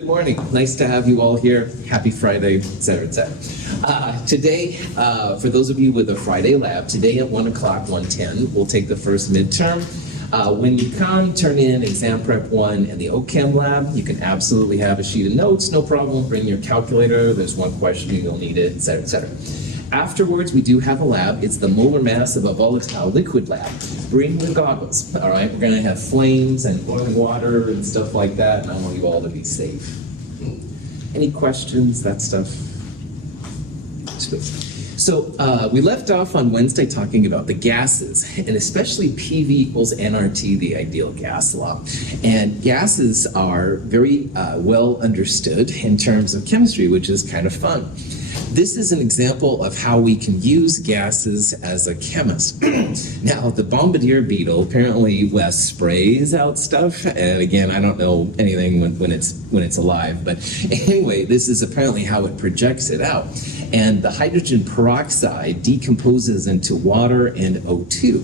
Good morning. Nice to have you all here. Happy Friday, et cetera, et cetera. Today, for those of you with a Friday lab, today at 1 o'clock, 1:10, we'll take the first midterm. When you come, turn in exam prep 1 and the OChem lab. You can absolutely have a sheet of notes, no problem. Bring your calculator. There's one question, you'll need it, et cetera, et cetera. Afterwards, we do have a lab. It's the molar mass of a volatile liquid lab. Bring your goggles, all right? We're gonna have flames and boiling water and stuff like that, and I want you all to be safe. Any questions, that stuff? So we left off on Wednesday talking about the gases, and especially PV equals nRT, the ideal gas law. And gases are very well understood in terms of chemistry, which is kind of fun. This is an example of how we can use gases as a chemist. Now, the bombardier beetle apparently sprays out stuff, and again, I don't know anything when it's alive, but anyway, this is apparently how it projects it out. And the hydrogen peroxide decomposes into water and O2.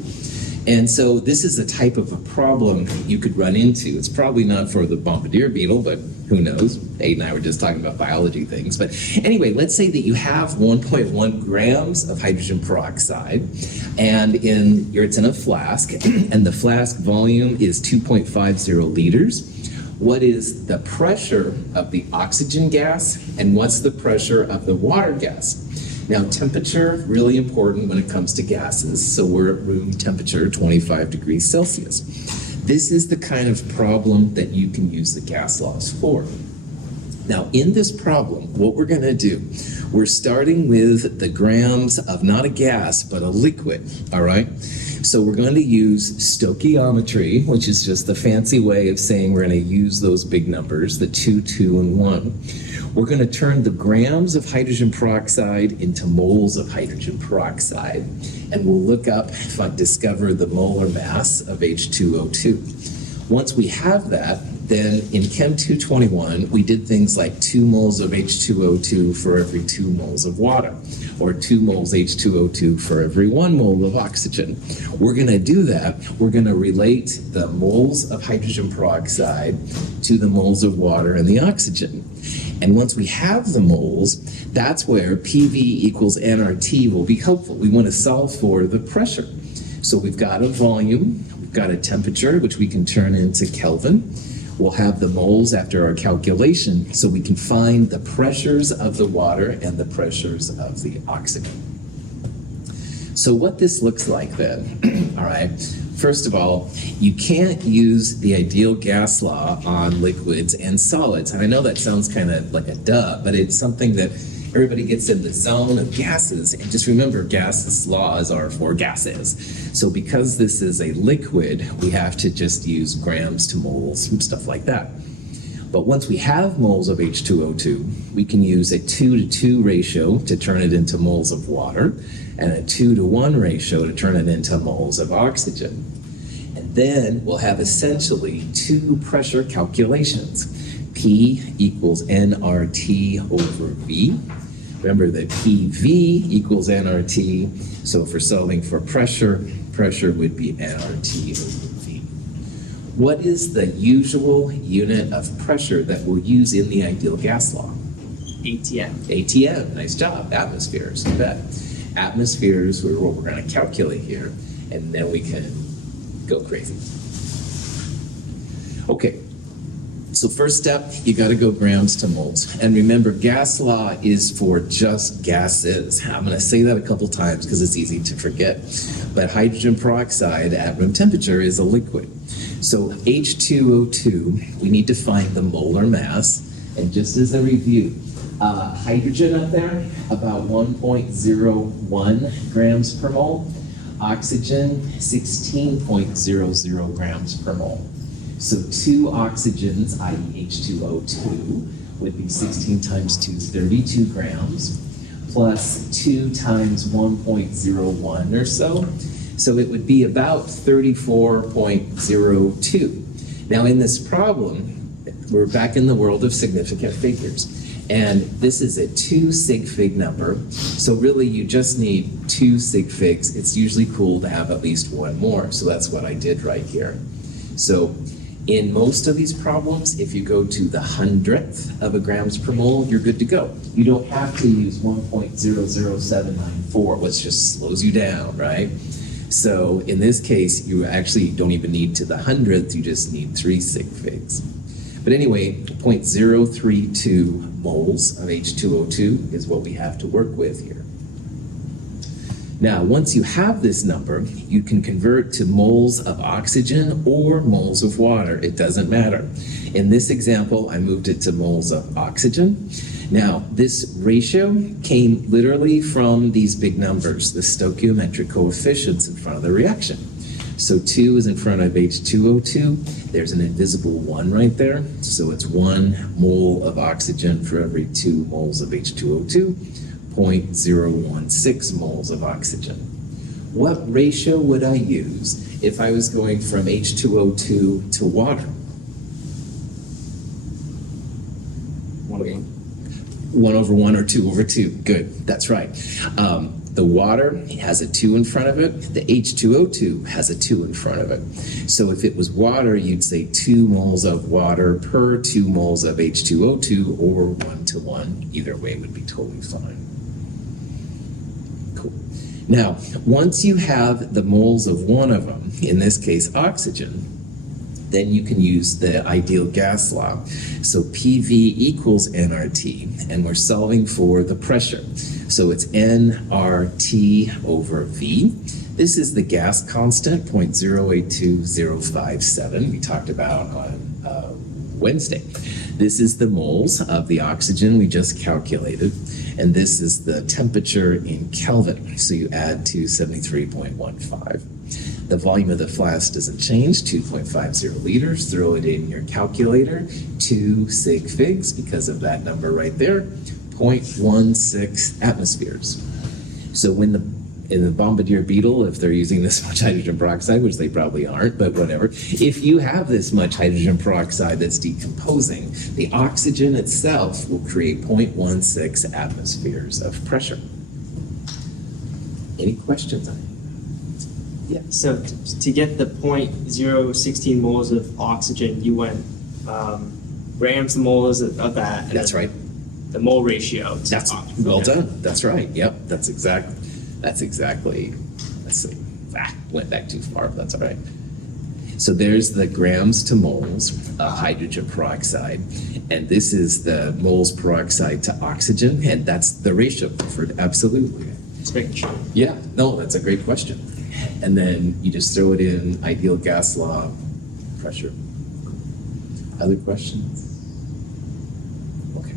And so this is a type of a problem you could run into. It's probably not for the bombardier beetle, but who knows? Aid and I were just talking about biology things. But anyway, let's say that you have 1.1 grams of hydrogen peroxide, and it's in a flask, and the flask volume is 2.50 liters. What is the pressure of the oxygen gas, and what's the pressure of the water gas? Now, temperature, really important when it comes to gases. So we're at room temperature, 25 degrees Celsius. This is the kind of problem that you can use the gas laws for. Now, in this problem, what we're gonna do, we're starting with the grams of not a gas, but a liquid, all right? So we're going to use stoichiometry, which is just the fancy way of saying we're going to use those big numbers, the 2, 2, and 1. We're going to turn the grams of hydrogen peroxide into moles of hydrogen peroxide, and we'll look up, discover the molar mass of H2O2. Once we have that, then in Chem 221, we did things like 2 moles of H2O2 for every 2 moles of water, or 2 moles H2O2 for every 1 mole of oxygen. We're going to do that. We're going to relate the moles of hydrogen peroxide to the moles of water and the oxygen. And once we have the moles, that's where PV equals nRT will be helpful. We want to solve for the pressure. So we've got a volume, we've got a temperature, which we can turn into Kelvin. We'll have the moles after our calculation, so we can find the pressures of the water and the pressures of the oxygen. So what this looks like then, all right, first of all, you can't use the ideal gas law on liquids and solids. And I know that sounds kind of like a duh, but it's something that everybody gets in the zone of gases. And just remember, gases laws are for gases. So because this is a liquid, we have to just use grams to moles and stuff like that. But once we have moles of H2O2, we can use a 2-to-2 ratio to turn it into moles of water, and a 2-to-1 ratio to turn it into moles of oxygen. And then we'll have essentially 2 pressure calculations. P equals nRT over V. Remember that PV equals nRT, so for solving for pressure, pressure would be nRT over V. What is the usual unit of pressure that we'll use in the ideal gas law? ATM. ATM, nice job, atmospheres, you bet. Atmospheres are what we're going to calculate here, and then we can go crazy. Okay. So first step, you got to go grams to moles. And remember, gas law is for just gases. I'm going to say that a couple times because it's easy to forget. But hydrogen peroxide at room temperature is a liquid. So H2O2, we need to find the molar mass. And just as a review, hydrogen up there, about 1.01 grams per mole. Oxygen, 16.00 grams per mole. So 2 oxygens, i.e. H2O2, would be 16 times 2, 32 grams, plus 2 times 1.01 or so. So it would be about 34.02. Now in this problem, we're back in the world of significant figures. And this is a 2 sig fig number. So really you just need 2 sig figs. It's usually cool to have at least one more. So that's what I did right here. So In most of these problems, if you go to the 100th of a grams per mole, you're good to go. You don't have to use 1.00794, which just slows you down, right? So in this case, you actually don't even need to the 100th, you just need 3 sig figs. But anyway, 0.032 moles of H2O2 is what we have to work with here. Now, once you have this number, you can convert to moles of oxygen or moles of water. It doesn't matter. In this example, I moved it to moles of oxygen. Now, this ratio came literally from these big numbers, the stoichiometric coefficients in front of the reaction. So 2 is in front of H2O2. There's an invisible 1 right there. So it's 1 mole of oxygen for every 2 moles of H2O2. 0.016 moles of oxygen. What ratio would I use if I was going from H2O2 to water? 1/1 or 2/2. Good, that's right. The water has a 2 in front of it. The H2O2 has a 2 in front of it. So if it was water, you'd say 2 moles of water per 2 moles of H2O2, or 1:1. Either way would be totally fine. Now, once you have the moles of one of them, in this case oxygen, then you can use the ideal gas law. So PV equals nRT, and we're solving for the pressure. So it's nRT over V. This is the gas constant, 0.082057, we talked about on Wednesday. This is the moles of the oxygen we just calculated, and this is the temperature in Kelvin. So you add 273.15. The volume of the flask doesn't change, 2.50 liters. Throw it in your calculator, 2 sig figs, because of that number right there, 0.16 atmospheres. So in the Bombardier Beetle, if they're using this much hydrogen peroxide, which they probably aren't, but whatever, if you have this much hydrogen peroxide that's decomposing, the oxygen itself will create 0.16 atmospheres of pressure. Any questions on it? Yeah, so to get the 0.016 moles of oxygen, you went grams to moles of that. And That's right. The mole ratio. That's well done. That's right. Yep. That's exactly. Let's see. Went back too far, but that's all right. So there's the grams to moles of hydrogen peroxide, and this is the moles peroxide to oxygen, and that's the ratio for absolutely. Just making sure. Yeah. No, that's a great question. And then you just throw it in ideal gas law pressure. Other questions? Okay.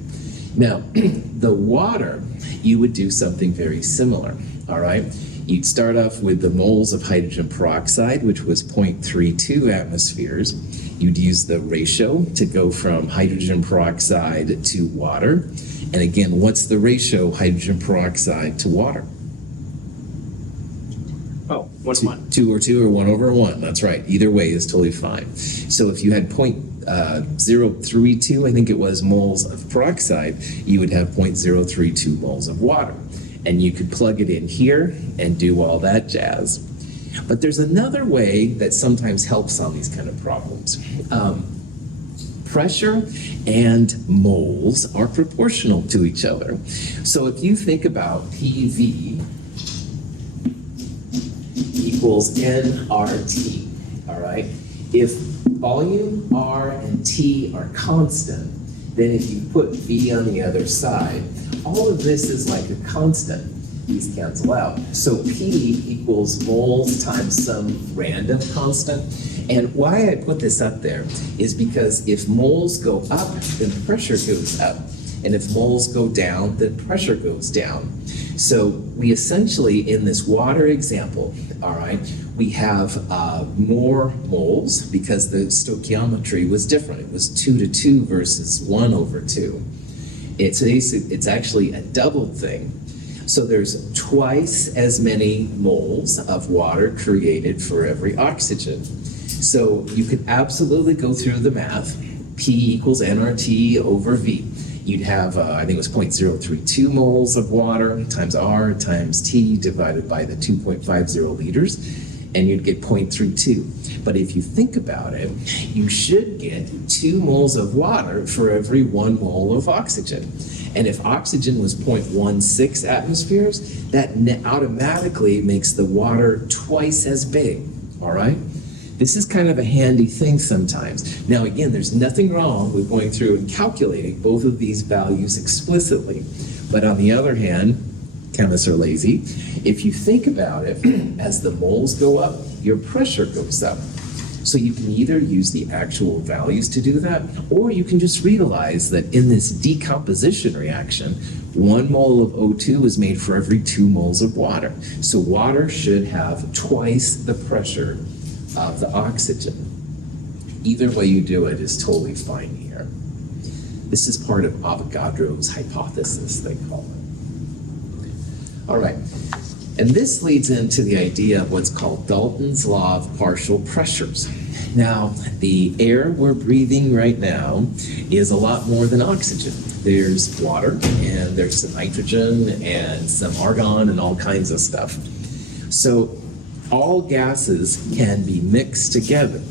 Now, the water, you would do something very similar, all right? You'd start off with the moles of hydrogen peroxide, which was 0.32 atmospheres. You'd use the ratio to go from hydrogen peroxide to water. And again, what's the ratio hydrogen peroxide to water? Oh, 1:1. 2 or 2 or 1/1. That's right. Either way is totally fine. So if you had 0.032, I think it was, moles of peroxide, you would have 0.032 moles of water. And you could plug it in here and do all that jazz. But there's another way that sometimes helps on these kind of problems. Pressure and moles are proportional to each other. So if you think about PV equals nRT, all right? If volume R and T are constant, then if you put V on the other side, all of this is like a constant. These cancel out. So P equals moles times some random constant. And why I put this up there is because if moles go up, then pressure goes up. And if moles go down, then pressure goes down. So we essentially, in this water example, all right, we have more moles because the stoichiometry was different. It was 2 to 2 versus 1/2. It's actually a doubled thing. So there's twice as many moles of water created for every oxygen. So you could absolutely go through the math. P equals nRT over V. You'd have, I think it was 0.032 moles of water times R times T divided by the 2.50 liters. and you'd get 0.32. But if you think about it, you should get 2 moles of water for every 1 mole of oxygen. And if oxygen was 0.16 atmospheres, that automatically makes the water twice as big, all right? This is kind of a handy thing sometimes. Now again, there's nothing wrong with going through and calculating both of these values explicitly. But on the other hand, chemists are lazy. If you think about it, as the moles go up, your pressure goes up. So you can either use the actual values to do that, or you can just realize that in this decomposition reaction, 1 mole of O2 is made for every 2 moles of water. So water should have twice the pressure of the oxygen. Either way you do it is totally fine here. This is part of Avogadro's hypothesis, they call it. All right. And this leads into the idea of what's called Dalton's law of partial pressures. Now, the air we're breathing right now is a lot more than oxygen. There's water, and there's some nitrogen, and some argon, and all kinds of stuff. So all gases can be mixed together.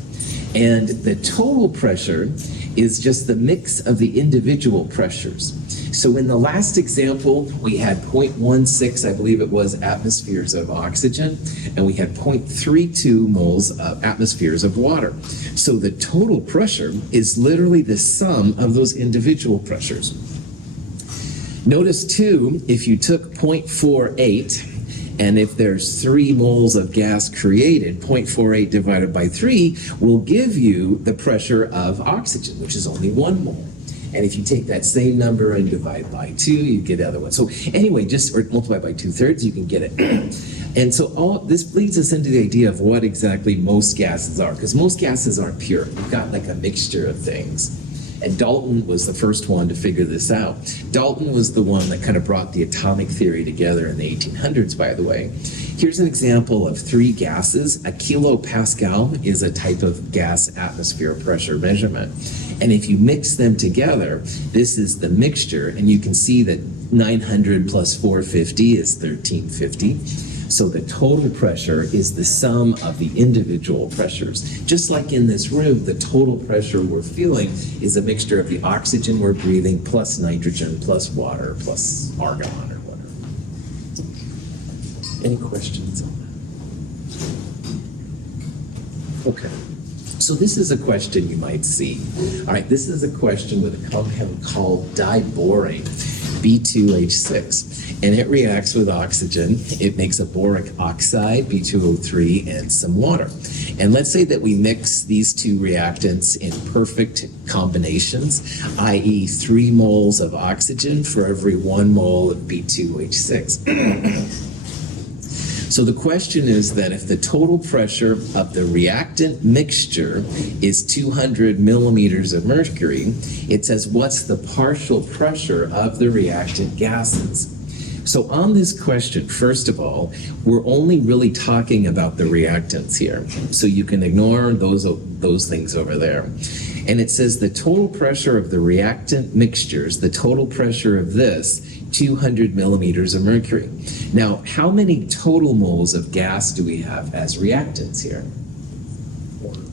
And the total pressure is just the mix of the individual pressures. So in the last example, we had 0.16, I believe it was, atmospheres of oxygen, and we had 0.32 moles of atmospheres of water. So the total pressure is literally the sum of those individual pressures. Notice too, if you took 0.48, and if there's 3 moles of gas created, 0.48 divided by 3 will give you the pressure of oxygen, which is only 1 mole. And if you take that same number and divide by 2, you get the other one. So anyway, or multiply by 2/3, you can get it. And so all this leads us into the idea of what exactly most gases are, because most gases aren't pure. You've got like a mixture of things. And Dalton was the first one to figure this out. Dalton was the one that kind of brought the atomic theory together in the 1800s, by the way. Here's an example of 3 gases. A kilopascal is a type of gas atmosphere pressure measurement. And if you mix them together, this is the mixture, and you can see that 900 plus 450 is 1350. So the total pressure is the sum of the individual pressures. Just like in this room, the total pressure we're feeling is a mixture of the oxygen we're breathing plus nitrogen plus water plus argon or whatever. Any questions on that? Okay. So this is a question you might see. All right, this is a question with a compound called diborane, B2H6. And it reacts with oxygen. It makes a boric oxide, B2O3, and some water. And let's say that we mix these 2 reactants in perfect combinations, i.e. 3 moles of oxygen for every 1 mole of B2H6. So the question is that if the total pressure of the reactant mixture is 200 millimeters of mercury, it says what's the partial pressure of the reactant gases? So on this question, first of all, we're only really talking about the reactants here. So you can ignore those things over there. And it says the total pressure of the reactant mixtures, the total pressure of this, 200 millimeters of mercury. Now, how many total moles of gas do we have as reactants here?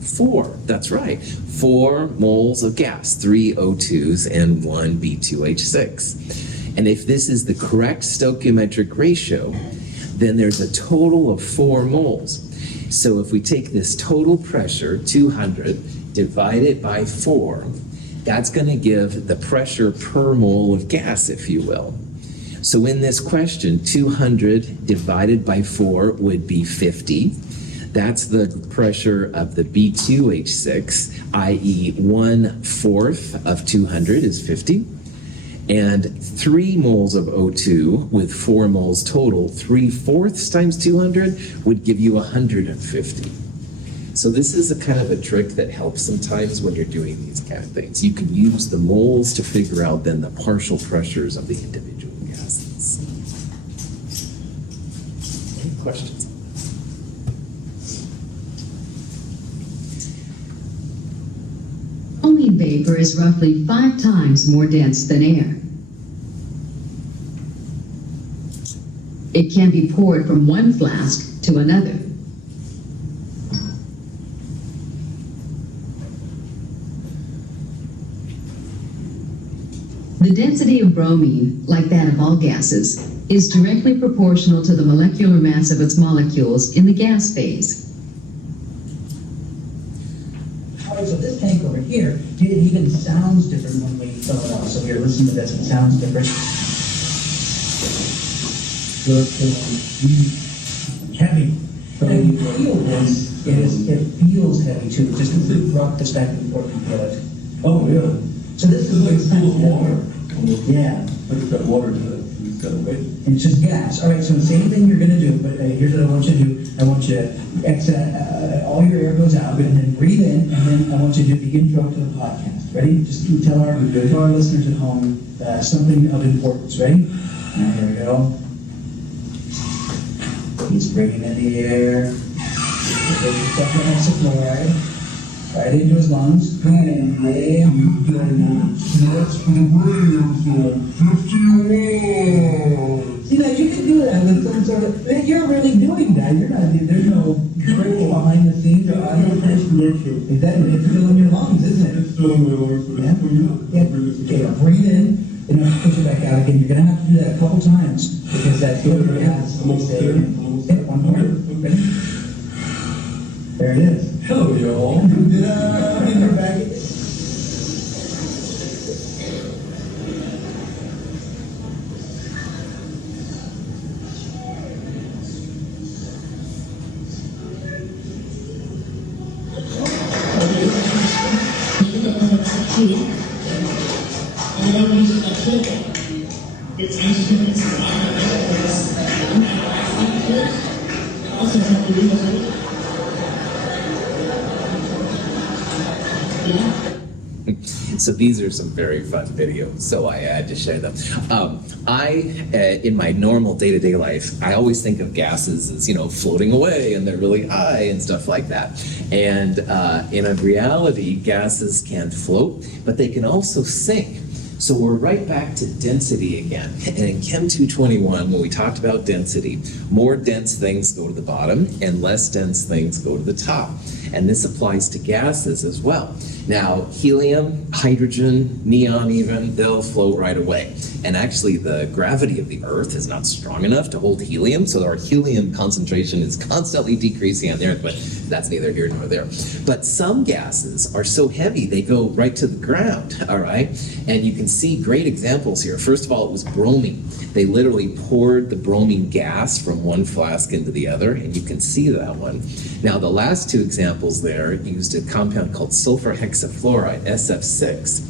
4, that's right. 4 moles of gas, 3 O2s and 1 B2H6. And if this is the correct stoichiometric ratio, then there's a total of 4 moles. So if we take this total pressure, 200, divide it by 4, that's going to give the pressure per mole of gas, if you will. So in this question, 200 divided by 4 would be 50. That's the pressure of the B2H6, i.e. 1/4 of 200 is 50. And 3 moles of O2 with 4 moles total, 3/4 times 200 would give you 150. So this is a kind of a trick that helps sometimes when you're doing these kind of things. You can use the moles to figure out then the partial pressures of the individual gases. Any questions? Chlorine vapor is roughly 5 times more dense than air. It can be poured from one flask to another. The density of bromine, like that of all gases, is directly proportional to the molecular mass of its molecules in the gas phase. All right, so this tank over here, it even sounds different when we fill it up. So here, listen to this, it sounds different. Heavy. And you feel this, it feels heavy too. Just rock this back and forth and feel it. Oh, yeah. So this is It's full of water. Yeah. But it's got water to it. It's got weight. And it's just gas. All right, so the same thing you're going to do, but here's what I want you to do. I want you to all your air goes out, and then breathe in, and then I want you to do the intro to the podcast. Ready? Just tell our listeners at home something of importance. Ready? All right, here we go. He's bringing in the air. There's stuff hexafluoride right into his lungs. And see, now you can do that with some sort of. You're really doing that. You're not. There's no trick behind the scenes or audio. Exactly. It's still in your lungs, isn't it? It's still in my lungs, but it's pretty up. Yeah. Okay. Breathe in. And then push it back out again. You're gonna have to do that a couple times because that filter gas will stay in. Okay, one more. Ready? There it is. Hello, y'all. And you're back. So these are some very fun videos, so I had to share them. In my normal day-to-day life, I always think of gases as, floating away and they're really high and stuff like that. And in a reality, gases can float, but they can also sink. So we're right back to density again. And in Chem 221, when we talked about density, more dense things go to the bottom and less dense things go to the top. And this applies to gases as well. Now, helium, hydrogen, neon even, they'll float right away. And actually, the gravity of the Earth is not strong enough to hold helium, so our helium concentration is constantly decreasing on the Earth, but that's neither here nor there. But some gases are so heavy, they go right to the ground, all right? And you can see great examples here. First of all, it was bromine. They literally poured the bromine gas from one flask into the other, and you can see that one. Now, the last two examples there used a compound called sulfur hexafluoride, SF6.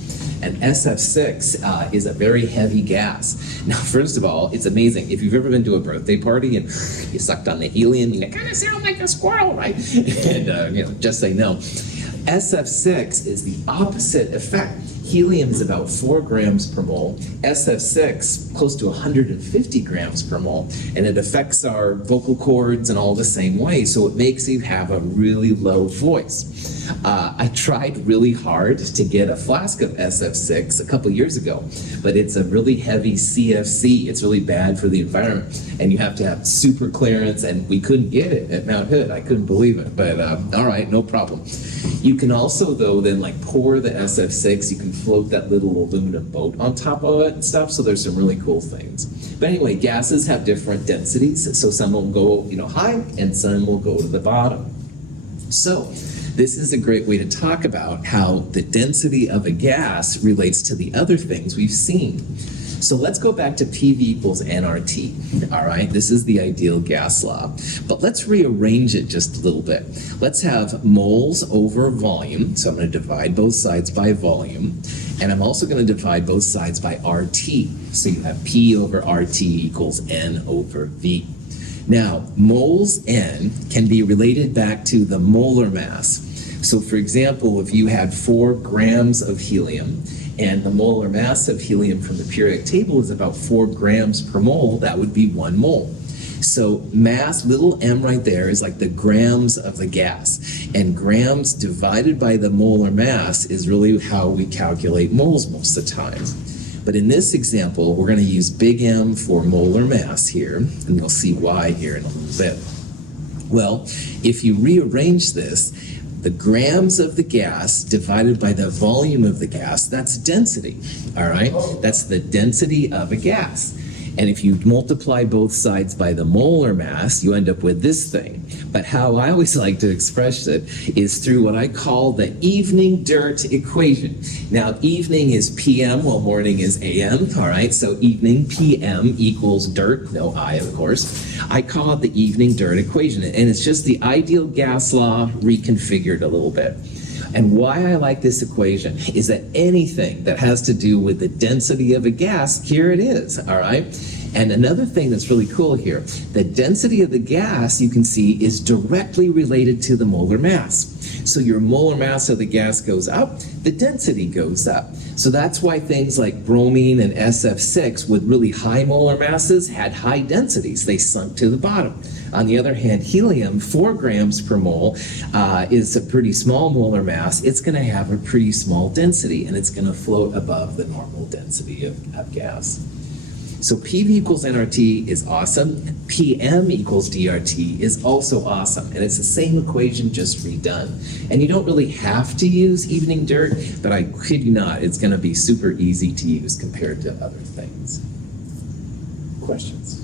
And SF6 is a very heavy gas. Now, first of all, it's amazing. If you've ever been to a birthday party and you sucked on the helium, you kind of sound like a squirrel, right? And, just say no. SF6 is the opposite effect. Helium is about 4 grams per mole, SF6 close to 150 grams per mole, and it affects our vocal cords and all the same way, so it makes you have a really low voice. I tried really hard to get a flask of SF6 a couple years ago, but it's a really heavy CFC. It's really bad for the environment, and you have to have super clearance, and we couldn't get it at Mount Hood. I couldn't believe it, but all right, no problem. You can also, though, then pour the SF6. You can float that little aluminum boat on top of it and stuff, so there's some really cool things. But anyway, gases have different densities, so some will go high and some will go to the bottom. So this is a great way to talk about how the density of a gas relates to the other things we've seen. So let's go back to PV equals nRT, all right? This is the ideal gas law. But let's rearrange it just a little bit. Let's have moles over volume. So I'm going to divide both sides by volume. And I'm also going to divide both sides by RT. So you have P over RT equals N over V. Now, moles N can be related back to the molar mass. So for example, if you had 4 grams of helium, and the molar mass of helium from the periodic table is about 4 grams per mole, that would be 1 mole. So mass, little m right there, is like the grams of the gas. And grams divided by the molar mass is really how we calculate moles most of the time. But in this example, we're going to use big M for molar mass here, and you'll see why here in a little bit. Well, if you rearrange this, The grams of the gas divided by the volume of the gas, that's density, all right? That's the density of a gas. And if you multiply both sides by the molar mass, you end up with this thing. But how I always like to express it is through what I call the evening dirt equation. Now, evening is PM, while morning is AM, all right? So evening, PM equals dirt, no I, of course. I call it the evening dirt equation, and it's just the ideal gas law reconfigured a little bit. And why I like this equation is that anything that has to do with the density of a gas, here it is, all right? And another thing that's really cool here, the density of the gas, you can see, is directly related to the molar mass. So your molar mass of the gas goes up, the density goes up. So that's why things like bromine and SF6 with really high molar masses had high densities. They sunk to the bottom. On the other hand, helium, 4 grams per mole, is a pretty small molar mass. It's going to have a pretty small density, and it's going to float above the normal density of gas. So PV equals nRT is awesome. PM equals DRT is also awesome. And it's the same equation, just redone. And you don't really have to use evening dirt, but I kid you not, it's going to be super easy to use compared to other things. Questions?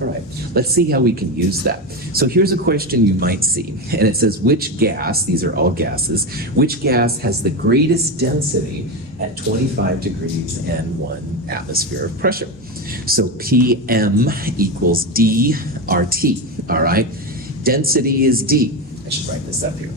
All right, let's see how we can use that. So here's a question you might see, and it says, which gas, these are all gases, which gas has the greatest density at 25 degrees and 1 atmosphere of pressure? So PM equals dRT, all right? Density is D. I should write this up here.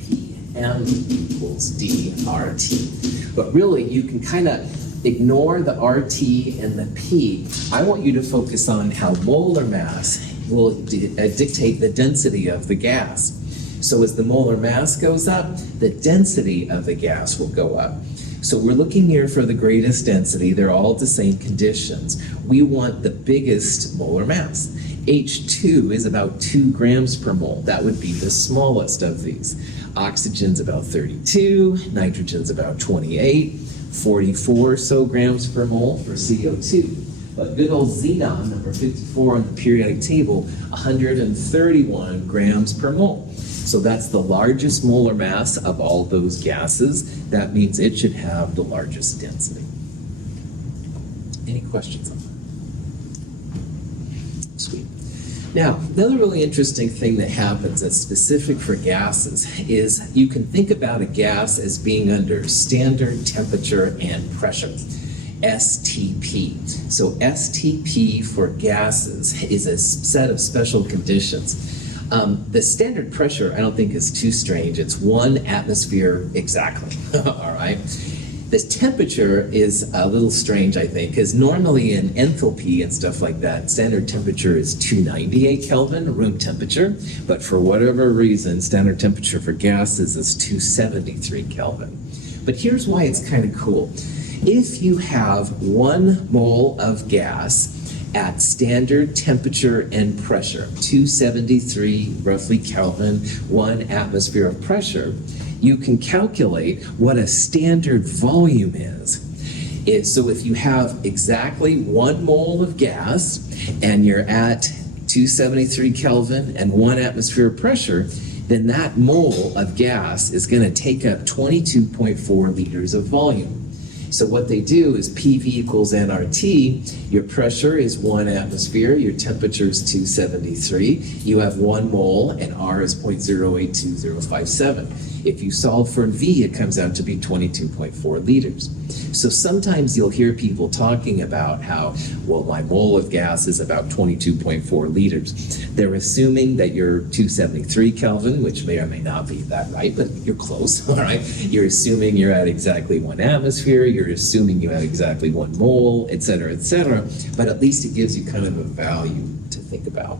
PM equals dRT. But really, you can kind of ignore the RT and the P. I want you to focus on how molar mass will dictate the density of the gas. So as the molar mass goes up, the density of the gas will go up. So we're looking here for the greatest density. They're all the same conditions. We want the biggest molar mass. H2 is about 2 grams per mole. That would be the smallest of these. Oxygen's about 32, nitrogen's about 28, 44 or so grams per mole for CO2. But good old xenon, number 54 on the periodic table, 131 grams per mole. So that's the largest molar mass of all those gases. That means it should have the largest density. Any questions on that? Sweet. Now, another really interesting thing that happens that's specific for gases is you can think about a gas as being under standard temperature and pressure. STP. So STP for gases is a set of special conditions. The standard pressure I don't think is too strange. It's 1 atmosphere exactly, all right? The temperature is a little strange, I think, because normally in enthalpy and stuff like that, standard temperature is 298 Kelvin, room temperature, but for whatever reason, standard temperature for gases is 273 Kelvin. But here's why it's kind of cool. If you have 1 mole of gas at standard temperature and pressure, 273 roughly Kelvin, 1 atmosphere of pressure, you can calculate what a standard volume is. So if you have exactly 1 mole of gas and you're at 273 Kelvin and 1 atmosphere of pressure, then that mole of gas is going to take up 22.4 liters of volume. So what they do is PV equals nRT, your pressure is 1 atmosphere, your temperature is 273, you have 1 mole, and R is 0.082057. If you solve for V, it comes out to be 22.4 liters. So sometimes you'll hear people talking about how, well, my mole of gas is about 22.4 liters. They're assuming that you're 273 Kelvin, which may or may not be that right, but you're close, all right? You're assuming you're at exactly 1 atmosphere, you're assuming you have exactly 1 mole, et cetera, but at least it gives you kind of a value to think about.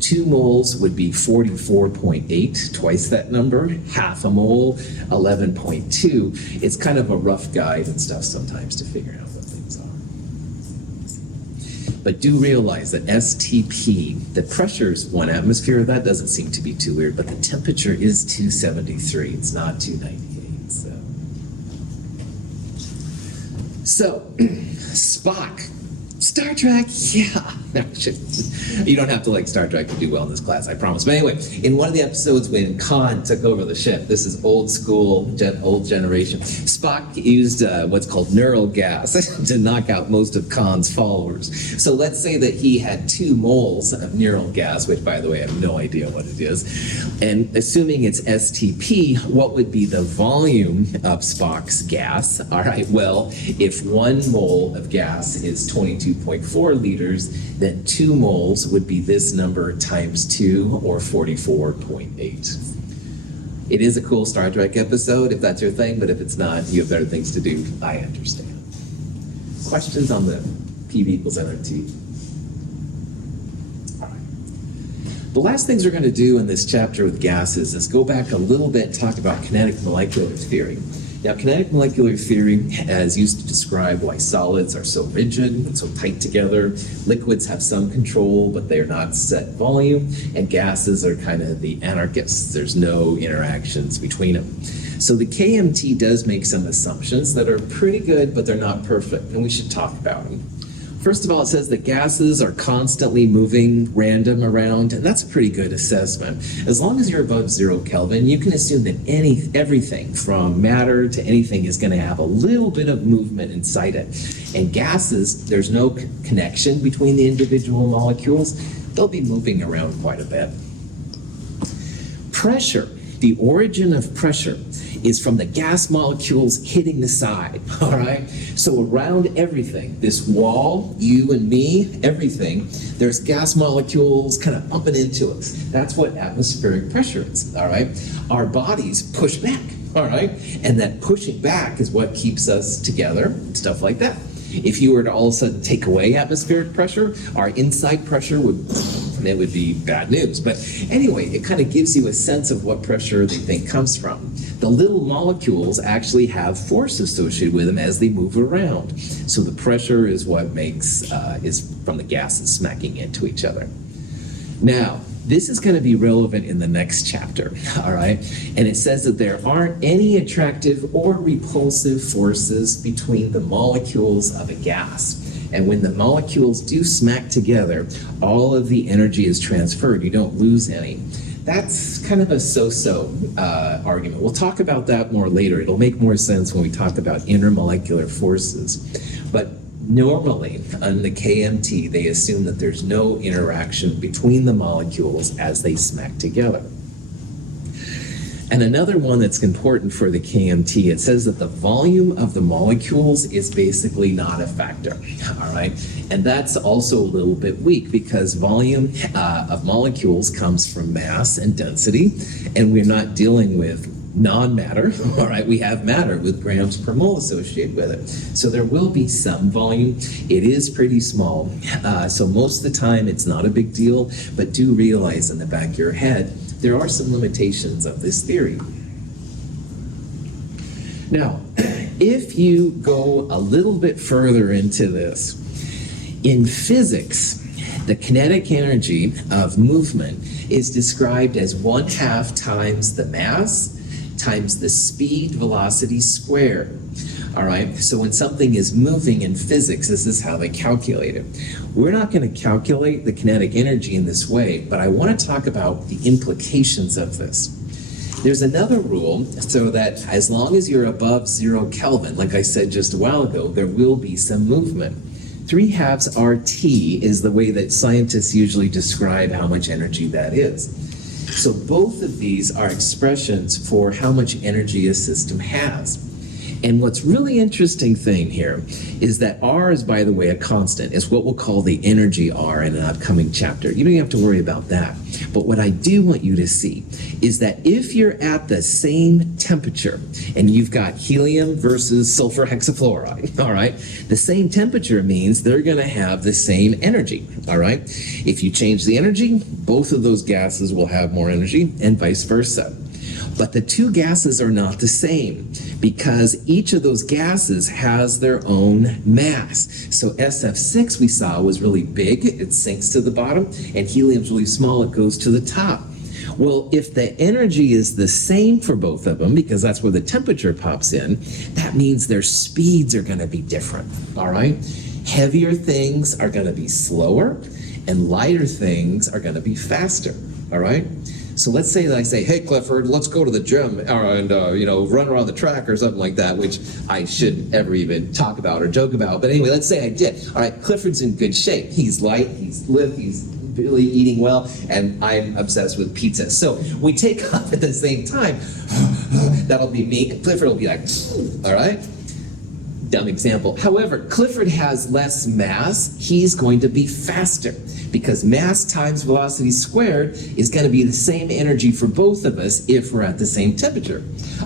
2 moles would be 44.8, twice that number. Half a mole, 11.2. It's kind of a rough guide and stuff sometimes to figure out what things are. But do realize that STP, the pressure is 1 atmosphere. That doesn't seem to be too weird, but the temperature is 273. It's not 298. So Spock. Star Trek, yeah. No, you don't have to like Star Trek to do well in this class, I promise. But anyway, in one of the episodes when Khan took over the ship, this is old school, old generation, Spock used what's called neural gas to knock out most of Khan's followers. So let's say that he had 2 moles of neural gas, which by the way, I have no idea what it is. And assuming it's STP, what would be the volume of Spock's gas? All right, well, if 1 mole of gas is 22.4 liters, then 2 moles would be this number times 2, or 44.8. It is a cool Star Trek episode, if that's your thing, but if it's not, you have better things to do. I understand. Questions on the PV equals nRT? All right. The last things we're going to do in this chapter with gases is go back a little bit and talk about kinetic molecular theory. Now, kinetic molecular theory is used to describe why solids are so rigid and so tight together. Liquids have some control, but they're not set volume, and gases are kind of the anarchists. There's no interactions between them. So the KMT does make some assumptions that are pretty good, but they're not perfect, and we should talk about them. First of all, it says that gases are constantly moving random around, and that's a pretty good assessment. As long as you're above 0 Kelvin, you can assume that everything from matter to anything is going to have a little bit of movement inside it. And gases, there's no connection between the individual molecules. They'll be moving around quite a bit. Pressure, the origin of pressure, is from the gas molecules hitting the side, all right? So around everything, this wall, you and me, everything, there's gas molecules kind of bumping into us. That's what atmospheric pressure is, all right? Our bodies push back, all right? And that pushing back is what keeps us together, stuff like that. If you were to all of a sudden take away atmospheric pressure, our inside pressure would be bad news. But anyway, it kind of gives you a sense of what pressure they think comes from. The little molecules actually have force associated with them as they move around. So the pressure is what makes, is from the gases smacking into each other. Now, this is going to be relevant in the next chapter, all right? And it says that there aren't any attractive or repulsive forces between the molecules of a gas. And when the molecules do smack together, all of the energy is transferred. You don't lose any. That's kind of a so-so argument. We'll talk about that more later. It'll make more sense when we talk about intermolecular forces. But normally, on the KMT, they assume that there's no interaction between the molecules as they smack together. And another one that's important for the KMT, it says that the volume of the molecules is basically not a factor, all right? And that's also a little bit weak because volume of molecules comes from mass and density, and we're not dealing with non-matter, all right? We have matter with grams per mole associated with it. So there will be some volume. It is pretty small. So most of the time it's not a big deal, but do realize in the back of your head, there are some limitations of this theory. Now, if you go a little bit further into this, in physics, the kinetic energy of movement is described as 1/2 times the mass times the speed velocity squared. All right, so when something is moving in physics, this is how they calculate it. We're not going to calculate the kinetic energy in this way, but I want to talk about the implications of this. There's another rule so that as long as you're above 0 Kelvin, like I said just a while ago, there will be some movement. 3/2 RT is the way that scientists usually describe how much energy that is. So both of these are expressions for how much energy a system has. And what's really interesting thing here is that R is, by the way, a constant. It's what we'll call the energy R in an upcoming chapter. You don't have to worry about that. But what I do want you to see is that if you're at the same temperature, and you've got helium versus sulfur hexafluoride, all right, the same temperature means they're going to have the same energy, all right? If you change the energy, both of those gases will have more energy, and vice versa. But the two gases are not the same because each of those gases has their own mass. So SF6 we saw was really big, it sinks to the bottom, and helium's really small, it goes to the top. Well, if the energy is the same for both of them, because that's where the temperature pops in, that means their speeds are going to be different, all right? Heavier things are going to be slower, and lighter things are going to be faster. All right? So let's say that I say, hey, Clifford, let's go to the gym and, run around the track or something like that, which I shouldn't ever even talk about or joke about. But anyway, let's say I did. All right, Clifford's in good shape. He's light, he's lithe, he's really eating well, and I'm obsessed with pizza. So we take off at the same time. That'll be me. Clifford will be like, all right? Dumb example. However, Clifford has less mass. He's going to be faster because mass times velocity squared is going to be the same energy for both of us if we're at the same temperature.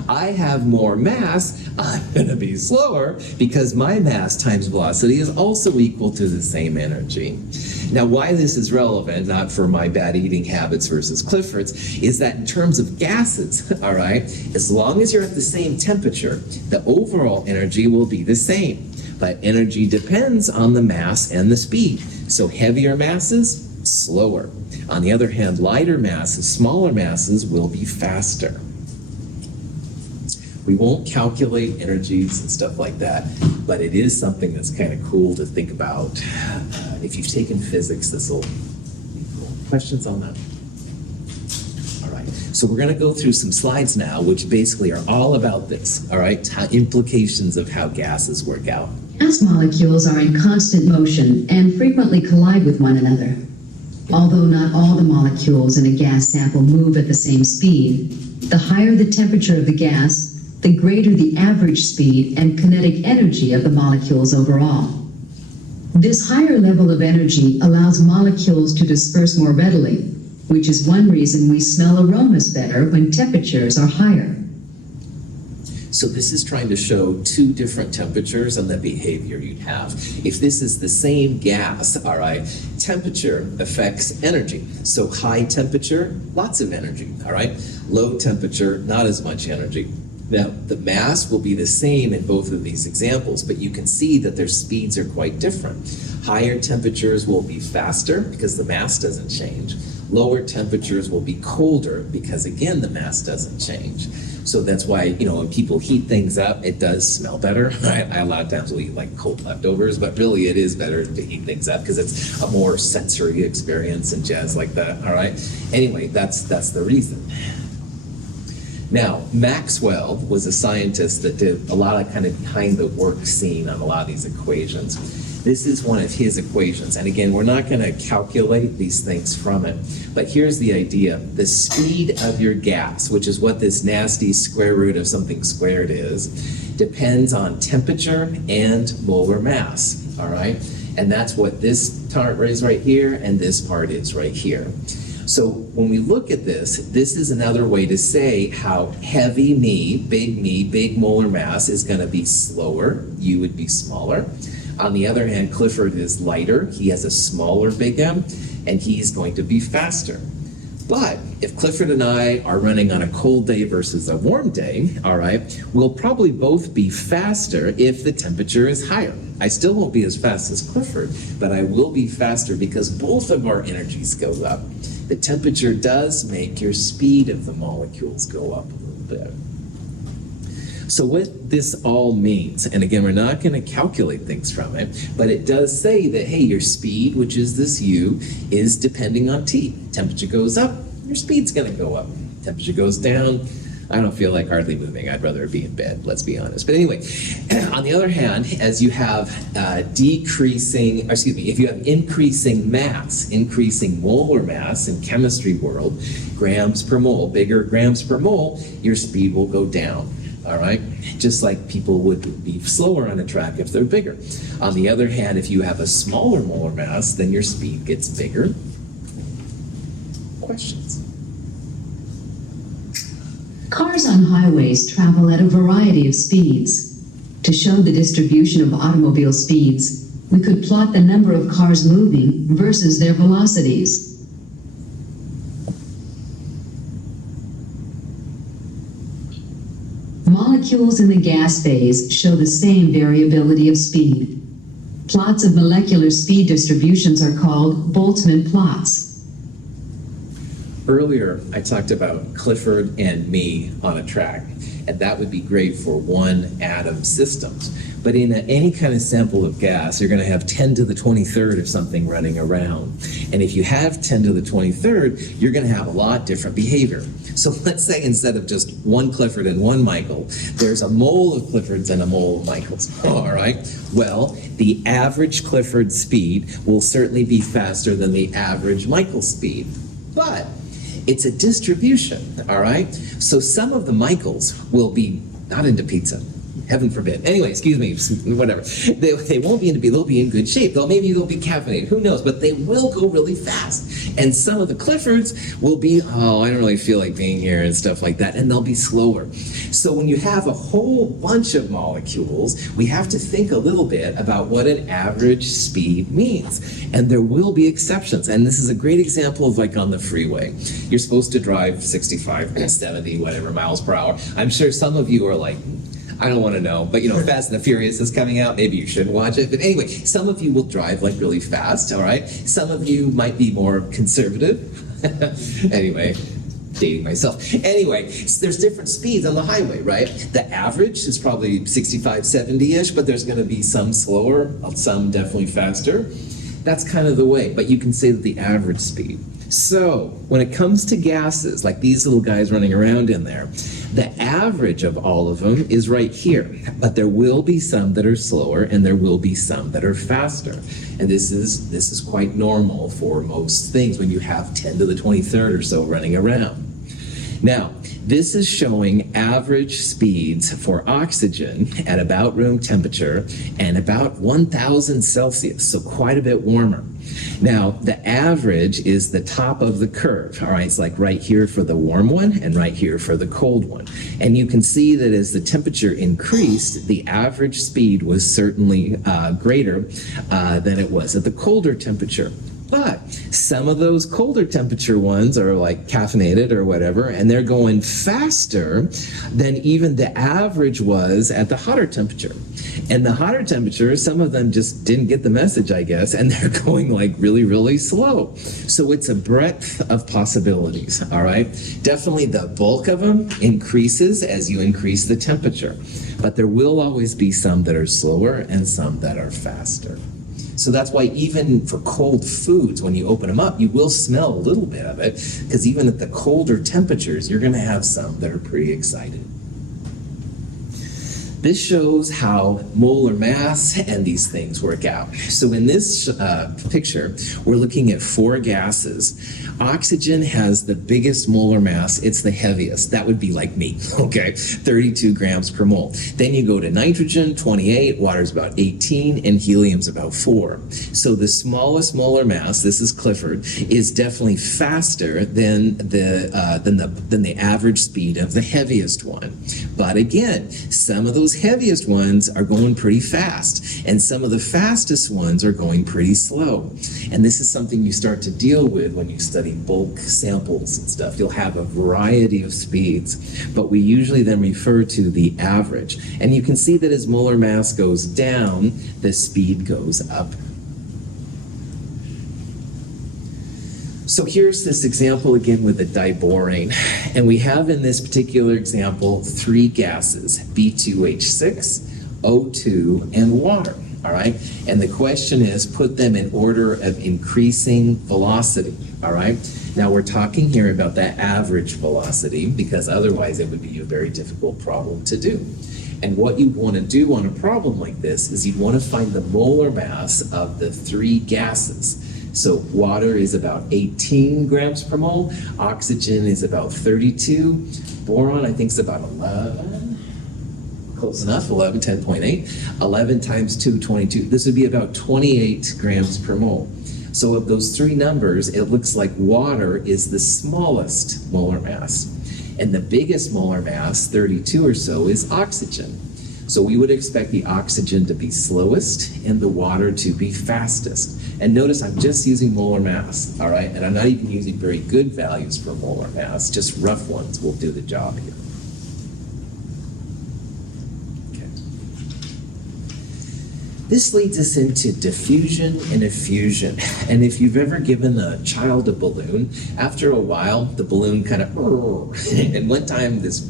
I have more mass. I'm going to be slower because my mass times velocity is also equal to the same energy. Now, why this is relevant, not for my bad eating habits versus Clifford's, is that in terms of gases, all right, as long as you're at the same temperature, the overall energy will be the same. But energy depends on the mass and the speed. So heavier masses, slower. On the other hand, lighter masses, smaller masses will be faster. We won't calculate energies and stuff like that, but it is something that's kind of cool to think about. If you've taken physics, this will be cool. Questions on that? All right, so we're going to go through some slides now, which basically are all about this, all right, implications of how gases work out. Gas molecules are in constant motion and frequently collide with one another. Although not all the molecules in a gas sample move at the same speed, the higher the temperature of the gas, the greater the average speed and kinetic energy of the molecules overall. This higher level of energy allows molecules to disperse more readily, which is one reason we smell aromas better when temperatures are higher. So this is trying to show two different temperatures and the behavior you'd have. If this is the same gas, all right, temperature affects energy. So high temperature, lots of energy, all right? Low temperature, not as much energy. Now, the mass will be the same in both of these examples, but you can see that their speeds are quite different. Higher temperatures will be faster because the mass doesn't change. Lower temperatures will be colder because, again, the mass doesn't change. So that's why, when people heat things up, it does smell better. I a lot of times will eat like cold leftovers, but really it is better to heat things up because it's a more sensory experience and jazz like that, all right? Anyway, that's the reason. Now, Maxwell was a scientist that did a lot of kind of behind the work scene on a lot of these equations. This is one of his equations. And again, we're not going to calculate these things from it. But here's the idea. The speed of your gas, which is what this nasty square root of something squared is, depends on temperature and molar mass, all right? And that's what this part is right here and this part is right here. So when we look at this is another way to say how heavy me, big molar mass is going to be slower. You would be smaller. On the other hand, Clifford is lighter. He has a smaller big M, and he's going to be faster. But if Clifford and I are running on a cold day versus a warm day, all right, we'll probably both be faster if the temperature is higher. I still won't be as fast as Clifford, but I will be faster because both of our energies go up. The temperature does make your speed of the molecules go up a little bit. So what this all means, and again, we're not going to calculate things from it, but it does say that, hey, your speed, which is this U, is depending on T. Temperature goes up, your speed's going to go up. Temperature goes down, I don't feel like hardly moving. I'd rather be in bed, let's be honest. But anyway, on the other hand, as you have if you have increasing mass, increasing molar mass in chemistry world, grams per mole, bigger grams per mole, your speed will go down. All right, just like people would be slower on a track if they're bigger. On the other hand, if you have a smaller molar mass, then your speed gets bigger. Questions? Cars on highways travel at a variety of speeds. To show the distribution of automobile speeds, we could plot the number of cars moving versus their velocities. Molecules in the gas phase show the same variability of speed. Plots of molecular speed distributions are called Boltzmann plots. Earlier, I talked about Clifford and me on a track. and that would be great for one atom systems. But in any kind of sample of gas, you're going to have 10 to the 23rd of something running around. And if you have 10 to the 23rd, you're going to have a lot different behavior. So let's say instead of just one Clifford and one Michael, there's a mole of Cliffords and a mole of Michaels. All right. Well, the average Clifford speed will certainly be faster than the average Michael speed. But it's a distribution, all right? So some of the Michaels will be not into pizza. Heaven forbid. Anyway, excuse me, whatever. They won't be they'll be in good shape. Maybe they'll be caffeinated, who knows? But they will go really fast. And some of the Cliffords will be, oh, I don't really feel like being here and stuff like that, and they'll be slower. So when you have a whole bunch of molecules, we have to think a little bit about what an average speed means. And there will be exceptions. And this is a great example of like on the freeway. You're supposed to drive 65, 70, whatever miles per hour. I'm sure some of you are like, I don't want to know, but Fast and the Furious is coming out. Maybe you should watch it. But anyway, some of you will drive like really fast, all right? Some of you might be more conservative. Anyway, dating myself. Anyway, there's different speeds on the highway, right? The average is probably 65, 70-ish, but there's going to be some slower, some definitely faster. That's kind of the way, but you can say that the average speed. So when it comes to gases, like these little guys running around in there, the average of all of them is right here. But there will be some that are slower and there will be some that are faster. And this is quite normal for most things when you have 10 to the 23rd or so running around. Now, this is showing average speeds for oxygen at about room temperature and about 1,000 Celsius, so quite a bit warmer. Now, the average is the top of the curve, all right? It's like right here for the warm one and right here for the cold one. And you can see that as the temperature increased, the average speed was certainly greater than it was at the colder temperature. But some of those colder temperature ones are like caffeinated or whatever, and they're going faster than even the average was at the hotter temperature. And the hotter temperature, some of them just didn't get the message, I guess, and they're going like really, really slow. So it's a breadth of possibilities, all right? Definitely the bulk of them increases as you increase the temperature. But there will always be some that are slower and some that are faster. So that's why even for cold foods, when you open them up, you will smell a little bit of it, because even at the colder temperatures, you're going to have some that are pretty excited. This shows how molar mass and these things work out. So in this picture, we're looking at 4 gases. Oxygen has the biggest molar mass. It's the heaviest. That would be like me, okay? 32 grams per mole. Then you go to nitrogen, 28, water's about 18, and helium's about 4. So the smallest molar mass, this is Clifford, is definitely faster than the average speed of the heaviest one. But again, some of those heaviest ones are going pretty fast, and some of the fastest ones are going pretty slow. And this is something you start to deal with when you study bulk samples and stuff. You'll have a variety of speeds, but we usually then refer to the average. And you can see that as molar mass goes down, the speed goes up. So here's this example again with the diborane. And we have in this particular example 3 gases, B2H6, O2, and water. All right? And the question is, put them in order of increasing velocity. All right? Now we're talking here about that average velocity, because otherwise it would be a very difficult problem to do. And what you want to do on a problem like this is you want to find the molar mass of the 3 gases. So water is about 18 grams per mole, oxygen is about 32, boron I think is about 11, close enough, 11, 10.8, 11 times 2, 22. This would be about 28 grams per mole. So of those 3 numbers, it looks like water is the smallest molar mass. And the biggest molar mass, 32 or so, is oxygen. So we would expect the oxygen to be slowest and the water to be fastest. And notice I'm just using molar mass, all right? And I'm not even using very good values for molar mass, just rough ones will do the job here. Okay. This leads us into diffusion and effusion. And if you've ever given a child a balloon, after a while, the balloon kind of, and one time this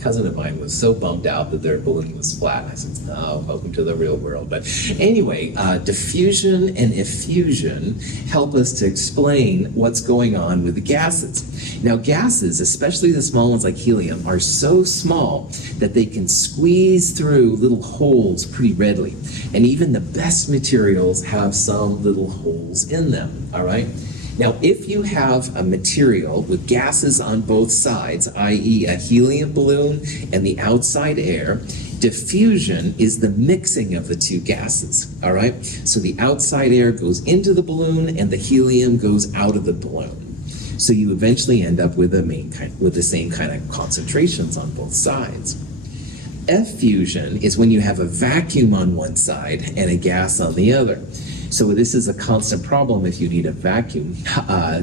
cousin of mine was so bummed out that their balloon was flat. And I said, oh, welcome to the real world. But anyway, diffusion and effusion help us to explain what's going on with the gases. Now, gases, especially the small ones like helium, are so small that they can squeeze through little holes pretty readily. And even the best materials have some little holes in them, all right? Now, if you have a material with gases on both sides, i.e. a helium balloon and the outside air, diffusion is the mixing of the two gases, all right? So the outside air goes into the balloon and the helium goes out of the balloon. So you eventually end up with the same kind of concentrations on both sides. Effusion is when you have a vacuum on one side and a gas on the other. So this is a constant problem if you need a vacuum.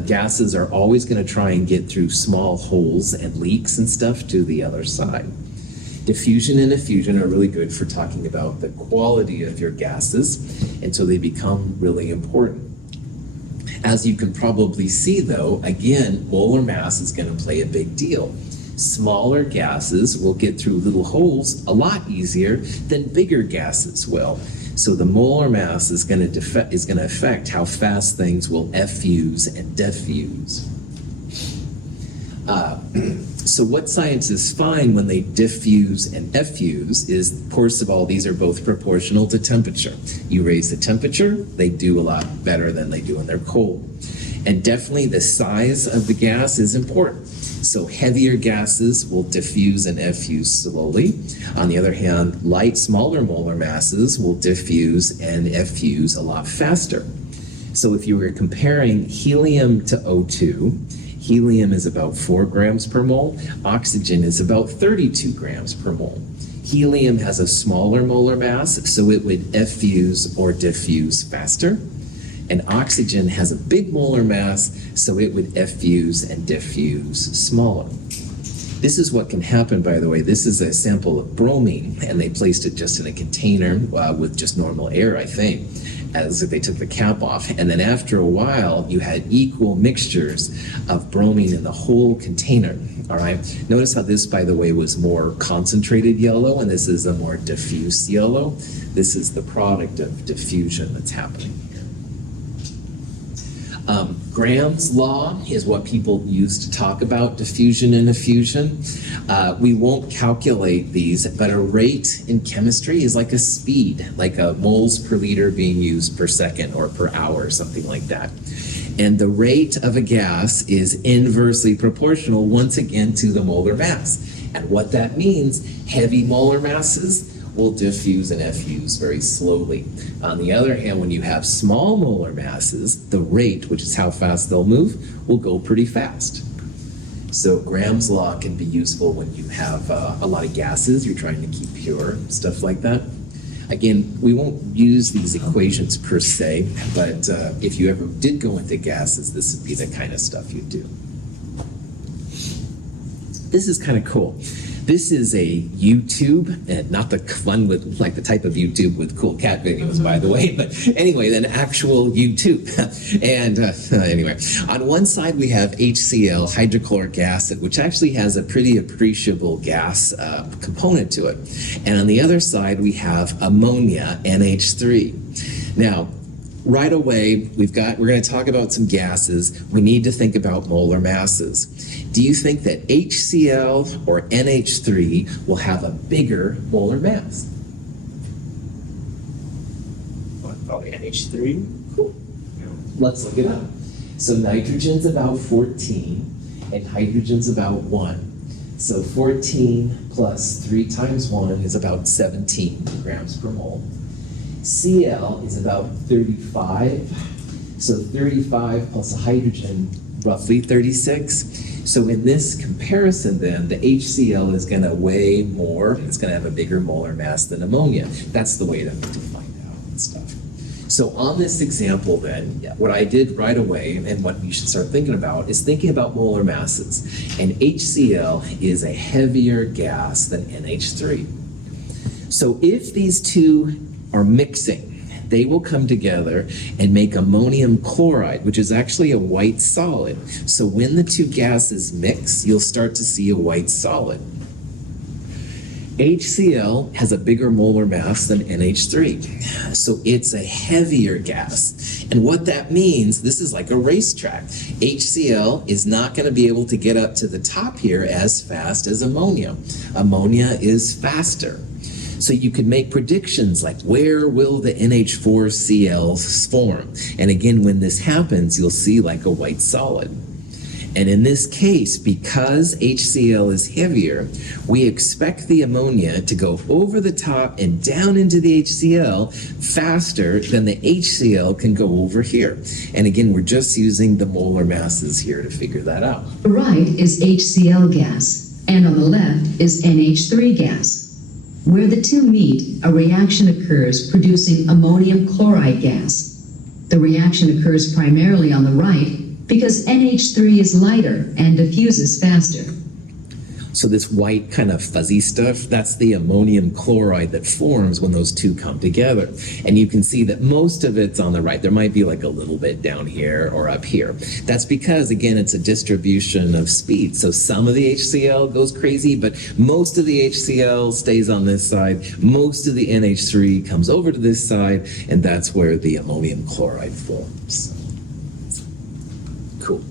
Gases are always going to try and get through small holes and leaks and stuff to the other side. Diffusion and effusion are really good for talking about the quality of your gases, and so they become really important. As you can probably see, though, again, molar mass is going to play a big deal. Smaller gases will get through little holes a lot easier than bigger gases will. So the molar mass is going to affect how fast things will effuse and diffuse. So what scientists find when they diffuse and effuse is, first of all, these are both proportional to temperature. You raise the temperature, they do a lot better than they do when they're cold. And definitely the size of the gas is important. So heavier gases will diffuse and effuse slowly. On the other hand, light, smaller molar masses will diffuse and effuse a lot faster. So if you were comparing helium to O2, helium is about 4 grams per mole. Oxygen is about 32 grams per mole. Helium has a smaller molar mass, so it would effuse or diffuse faster. And oxygen has a big molar mass, so it would effuse and diffuse smaller. This is what can happen, by the way. This is a sample of bromine, and they placed it just in a container with just normal air, I think, as if they took the cap off. And then after a while, you had equal mixtures of bromine in the whole container, all right? Notice how this, by the way, was more concentrated yellow, and this is a more diffuse yellow. This is the product of diffusion that's happening here. Graham's law is what people use to talk about diffusion and effusion. We won't calculate these, but a rate in chemistry is like a speed, like a moles per liter being used per second or per hour, something like that. And the rate of a gas is inversely proportional, once again, to the molar mass. And what that means, heavy molar masses will diffuse and effuse very slowly. On the other hand, when you have small molar masses, the rate, which is how fast they'll move, will go pretty fast. So Graham's law can be useful when you have a lot of gases you're trying to keep pure, stuff like that. Again, we won't use these equations per se, but if you ever did go into gases, this would be the kind of stuff you'd do. This is kind of cool. This is a YouTube, and not the one with like the type of YouTube with cool cat videos, by the way, but anyway, an actual YouTube. And anyway, on one side we have HCl, hydrochloric acid, which actually has a pretty appreciable gas component to it. And on the other side we have ammonia, NH3. Now, right away, we're going to talk about some gases. We need to think about molar masses. Do you think that HCl or NH3 will have a bigger molar mass? Probably NH3. Cool. Let's look it up. So nitrogen's about 14 and hydrogen's about 1. So 14 plus 3 times 1 is about 17 grams per mole. Cl is about 35. So 35 plus a hydrogen, roughly 36. So in this comparison then, the HCl is going to weigh more. It's going to have a bigger molar mass than ammonia. That's the way to find out and stuff. So on this example then, what I did right away and what you should start thinking about is thinking about molar masses. And HCl is a heavier gas than NH3. So if these two are mixing, they will come together and make ammonium chloride, which is actually a white solid. So when the two gases mix, you'll start to see a white solid. HCl has a bigger molar mass than NH3, so it's a heavier gas. And what that means, this is like a racetrack. HCl is not going to be able to get up to the top here as fast as ammonia. Ammonia is faster. So you could make predictions like where will the NH4Cl form? And again, when this happens, you'll see like a white solid. And in this case, because HCl is heavier, we expect the ammonia to go over the top and down into the HCl faster than the HCl can go over here. And again, we're just using the molar masses here to figure that out. On the right is HCl gas, and on the left is NH3 gas. Where the two meet, a reaction occurs producing ammonium chloride gas. The reaction occurs primarily on the right because NH3 is lighter and diffuses faster. So this white kind of fuzzy stuff, that's the ammonium chloride that forms when those two come together. And you can see that most of it's on the right. There might be like a little bit down here or up here. That's because, again, it's a distribution of speed. So some of the HCl goes crazy, but most of the HCl stays on this side. Most of the NH3 comes over to this side, and that's where the ammonium chloride forms. Cool.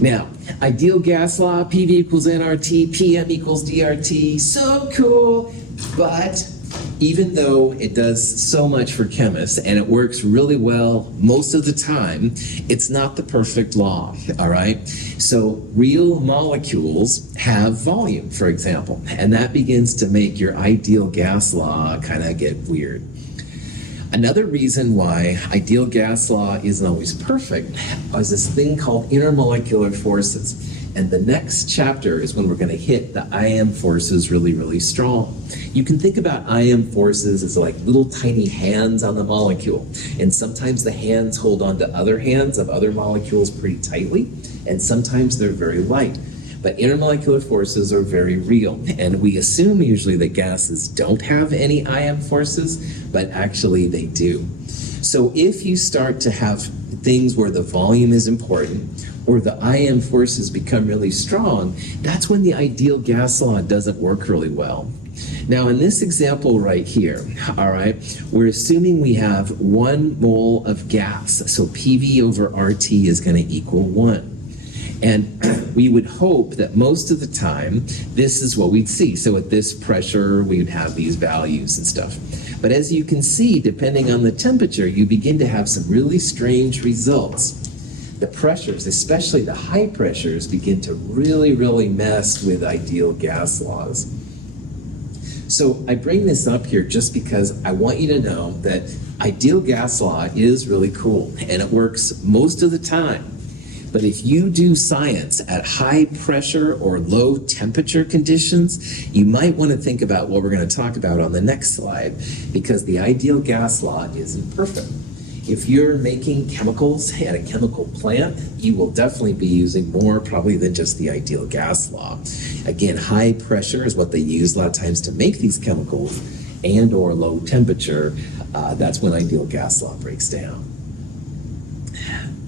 Now, ideal gas law, PV equals nRT, PM equals DRT, so cool, but even though it does so much for chemists and it works really well most of the time, it's not the perfect law, all right? So real molecules have volume, for example, and that begins to make your ideal gas law kind of get weird. Another reason why ideal gas law isn't always perfect is this thing called intermolecular forces. And the next chapter is when we're going to hit the IM forces really, really strong. You can think about IM forces as like little tiny hands on the molecule. And sometimes the hands hold on to other hands of other molecules pretty tightly, and sometimes they're very light. But intermolecular forces are very real, and we assume usually that gases don't have any IM forces, but actually they do. So if you start to have things where the volume is important, or the IM forces become really strong, that's when the ideal gas law doesn't work really well. Now in this example right here, all right, we're assuming we have 1 mole of gas, so PV over RT is going to equal 1. And we would hope that most of the time, this is what we'd see. So at this pressure, we would have these values and stuff. But as you can see, depending on the temperature, you begin to have some really strange results. The pressures, especially the high pressures, begin to really, really mess with ideal gas laws. So I bring this up here just because I want you to know that ideal gas law is really cool, and it works most of the time. But if you do science at high pressure or low temperature conditions, you might want to think about what we're going to talk about on the next slide, because the ideal gas law isn't perfect. If you're making chemicals at a chemical plant, you will definitely be using more probably than just the ideal gas law. Again, high pressure is what they use a lot of times to make these chemicals, and or low temperature, that's when ideal gas law breaks down.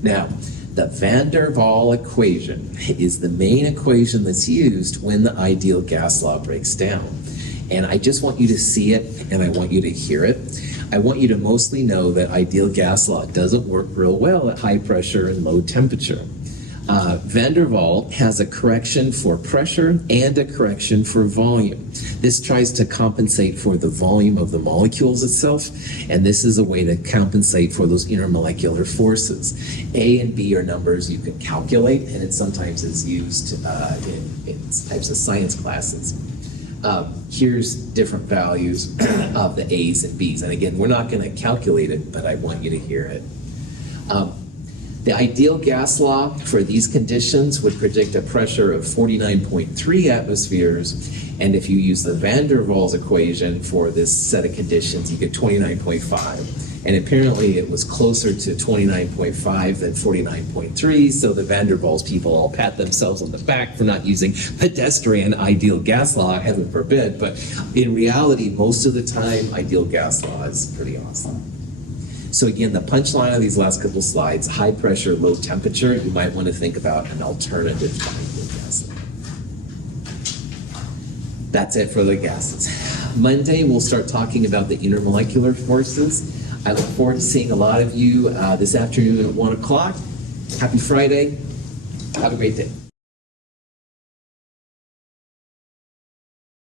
Now, the van der Waal equation is the main equation that's used when the ideal gas law breaks down. And I just want you to see it, and I want you to hear it. I want you to mostly know that ideal gas law doesn't work real well at high pressure and low temperature. Van der Waal has a correction for pressure and a correction for volume. This tries to compensate for the volume of the molecules itself, and this is a way to compensate for those intermolecular forces. A and B are numbers you can calculate, and it sometimes is used in types of science classes. Here's different values of the A's and B's. And again, we're not going to calculate it, but I want you to hear it. The ideal gas law for these conditions would predict a pressure of 49.3 atmospheres. And if you use the van der Waals equation for this set of conditions, you get 29.5. And apparently it was closer to 29.5 than 49.3. So the van der Waals people all pat themselves on the back for not using pedestrian ideal gas law, heaven forbid. But in reality, most of the time, ideal gas law is pretty awesome. So again, the punchline of these last couple slides, high pressure, low temperature, you might want to think about an alternative to ideal gasoline. That's it for the gases. Monday, we'll start talking about the intermolecular forces. I look forward to seeing a lot of you this afternoon at 1 o'clock. Happy Friday. Have a great day.